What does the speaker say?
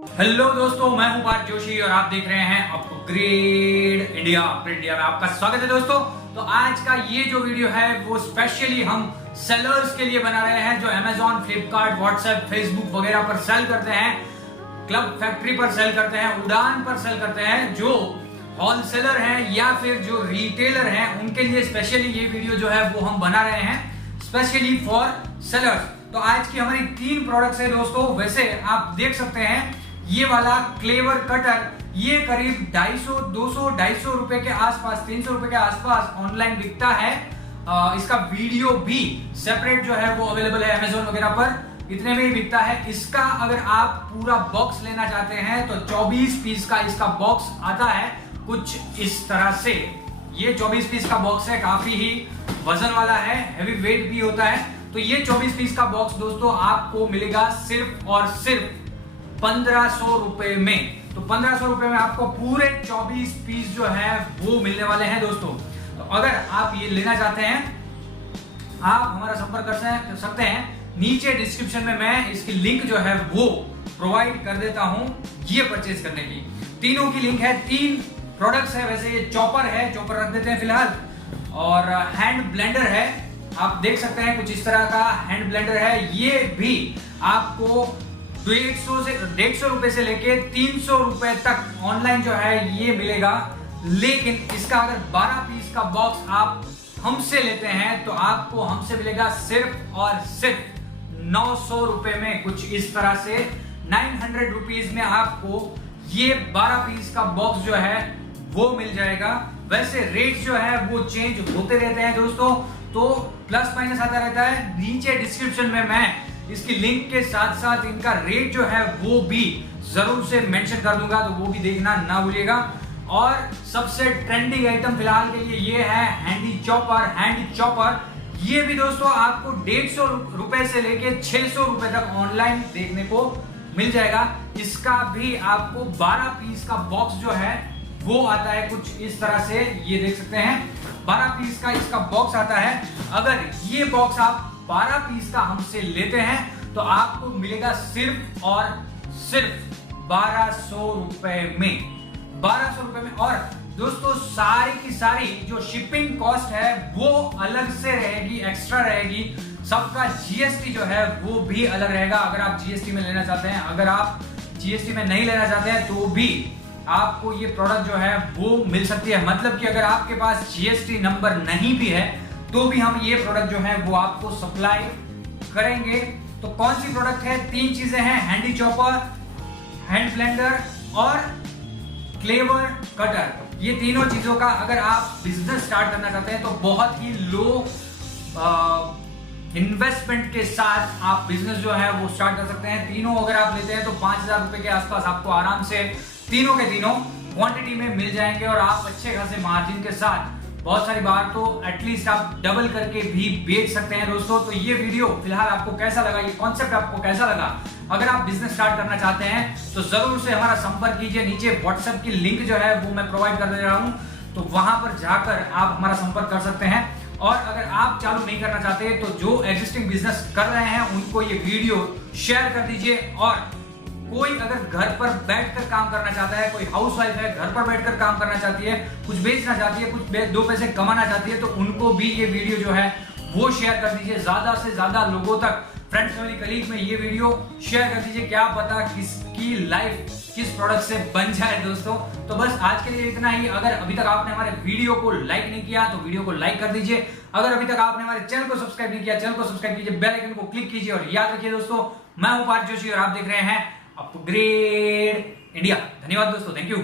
Hello दोस्तों, मैं हूं पार्थ जोशी और आप देख रहे हैं अपग्रेड इंडिया। अपग्रेड इंडिया में आपका स्वागत है दोस्तों। तो आज का ये जो वीडियो है वो स्पेशली हम सेलर्स के लिए बना रहे हैं जो अमेजॉन, फ्लिपकार्ट, व्हाट्सएप, फेसबुक वगैरह पर सेल करते हैं, क्लब फैक्ट्री पर सेल करते हैं, उड़ान पर सेल करते हैं, जो होलसेलर हैं या फिर जो रिटेलर हैं, उनके लिए स्पेशली ये वीडियो जो है वो हम बना रहे हैं स्पेशली फॉर सेलर्स। तो आज की हमारी 3 प्रोडक्ट्स है दोस्तों। वैसे आप देख सकते हैं ये वाला क्लेवर कटर, ये करीब 250 रुपए के आसपास, 300 रुपए के आसपास ऑनलाइन बिकता है। इसका वीडियो भी सेपरेट जो है वो अवेलेबल है अमेजोन वगैरह पर, इतने में ही बिकता है। इसका अगर आप पूरा बॉक्स लेना चाहते हैं तो 24 पीस का इसका बॉक्स आता है कुछ इस तरह से। ये 24 पीस का बॉक्स है, काफी ही वजन वाला है, हैवी वेट भी होता है। तो ये 24 पीस का बॉक्स दोस्तों आपको मिलेगा सिर्फ और सिर्फ 1500 रुपए में। तो 1500 रुपए में आपको पूरे 24 पीस जो है वो मिलने वाले हैं दोस्तों। तो अगर आप ये लेना चाहते हैं, आप हमारा संपर्क कर सकते हैं। नीचे डिस्क्रिप्शन में मैं इसकी लिंक जो है वो प्रोवाइड कर देता हूं ये परचेज करने की। तीनों की लिंक है, 3 प्रोडक्ट्स है। वैसे ये चॉपर है, चॉपर रख देते हैं फिलहाल, और हैंड ब्लेंडर है। आप देख सकते हैं कुछ इस तरह का हैंड ब्लेंडर है। ये भी आपको 150 रुपए से लेके 300 रुपए तक ऑनलाइन जो है ये मिलेगा। लेकिन इसका अगर 12 पीस का बॉक्स आप हमसे लेते हैं तो आपको हमसे मिलेगा सिर्फ और सिर्फ 900 रुपए में, कुछ इस तरह से 900 रुपीज में आपको ये 12 पीस का बॉक्स जो है वो मिल जाएगा। वैसे रेट जो है वो चेंज होते रहते हैं दोस्तों, तो प्लस माइनस आता रहता है। नीचे डिस्क्रिप्शन में मैं इसकी लिंक के साथ साथ इनका रेट जो है वो भी जरूर से मेंशन कर दूंगा, तो वो भी देखना ना भूलिएगा। और सबसे ट्रेंडिंग आइटम फिलहाल के लिए ये है हैंडी चॉपर। हैंडी चॉपर ये भी दोस्तों आपको 150 रुपए से लेके 600 रुपए तक ऑनलाइन देखने को मिल जाएगा। इसका भी आपको 12 पीस का बॉक्स जो है वो आता है कुछ इस तरह से, ये देख सकते हैं 12 पीस का इसका बॉक्स आता है। अगर ये बॉक्स आप 12 पीस का हमसे लेते हैं तो आपको मिलेगा सिर्फ और सिर्फ 1200 रुपए में। 1200 रुपए में। और दोस्तों सारी की सारी जो शिपिंग कॉस्ट है वो अलग से रहेगी, एक्स्ट्रा रहेगी। सबका जीएसटी जो है वो भी अलग रहेगा अगर आप जीएसटी में लेना चाहते हैं। अगर आप जीएसटी में नहीं लेना चाहते हैं तो भी आपको ये प्रोडक्ट जो है वो मिल सकती है। मतलब कि अगर आपके पास जीएसटी नंबर नहीं भी है तो भी हम ये प्रोडक्ट जो है वो आपको सप्लाई करेंगे। तो कौन सी प्रोडक्ट है? 3 चीजें हैं, हैंडी चॉपर, हैंड ब्लेंडर और क्लेवर कटर। ये तीनों चीजों का अगर आप बिजनेस स्टार्ट करना चाहते हैं तो बहुत ही लो इन्वेस्टमेंट के साथ आप बिजनेस जो है वो स्टार्ट कर सकते हैं। तीनों अगर आप लेते हैं तो 5000 रुपए के आसपास आपको आराम से तीनों के तीनों क्वांटिटी में मिल जाएंगे और आप अच्छे खासे मार्जिन के साथ बहुत सारी बार तो एटलीस्ट आप डबल करके भी बेच सकते हैं दोस्तों। तो ये वीडियो फिलहाल आपको कैसा लगा, ये कॉन्सेप्ट आपको कैसा लगा? अगर आप बिजनेस स्टार्ट करना चाहते हैं तो जरूर से हमारा संपर्क कीजिए। नीचे व्हाट्सएप की लिंक जो है वो मैं प्रोवाइड कर दे रहा हूं, तो वहां पर जाकर आप हमारा संपर्क कर सकते हैं। और अगर आप चालू नहीं करना चाहते तो जो एग्जिस्टिंग बिजनेस कर रहे हैं उनको ये वीडियो शेयर कर दीजिए। और कोई अगर घर पर बैठकर काम करना चाहता है, कोई हाउसवाइफ है घर पर बैठकर काम करना चाहती है, कुछ बेचना चाहती है, कुछ 2 पैसे कमाना चाहती है, तो उनको भी ये वीडियो जो है वो शेयर कर दीजिए। ज्यादा से ज्यादा लोगों तक, फ्रेंड्स, फैमिली, कलीग में ये वीडियो शेयर कर दीजिए। क्या पता किसकी लाइफ किस प्रोडक्ट से बन जाए दोस्तों। तो बस आज के लिए इतना ही। अगर अभी तक आपने हमारे वीडियो को लाइक नहीं किया तो वीडियो को लाइक कर दीजिए। अगर अभी तक आपने हमारे चैनल को सब्सक्राइब नहीं किया, चैनल को सब्सक्राइब कीजिए, बेल आइकन को क्लिक कीजिए। और याद रखिए दोस्तों, मैं हूं पार्थ जोशी और आप देख रहे हैं अपग्रेड इंडिया। धन्यवाद दोस्तों, थैंक यू।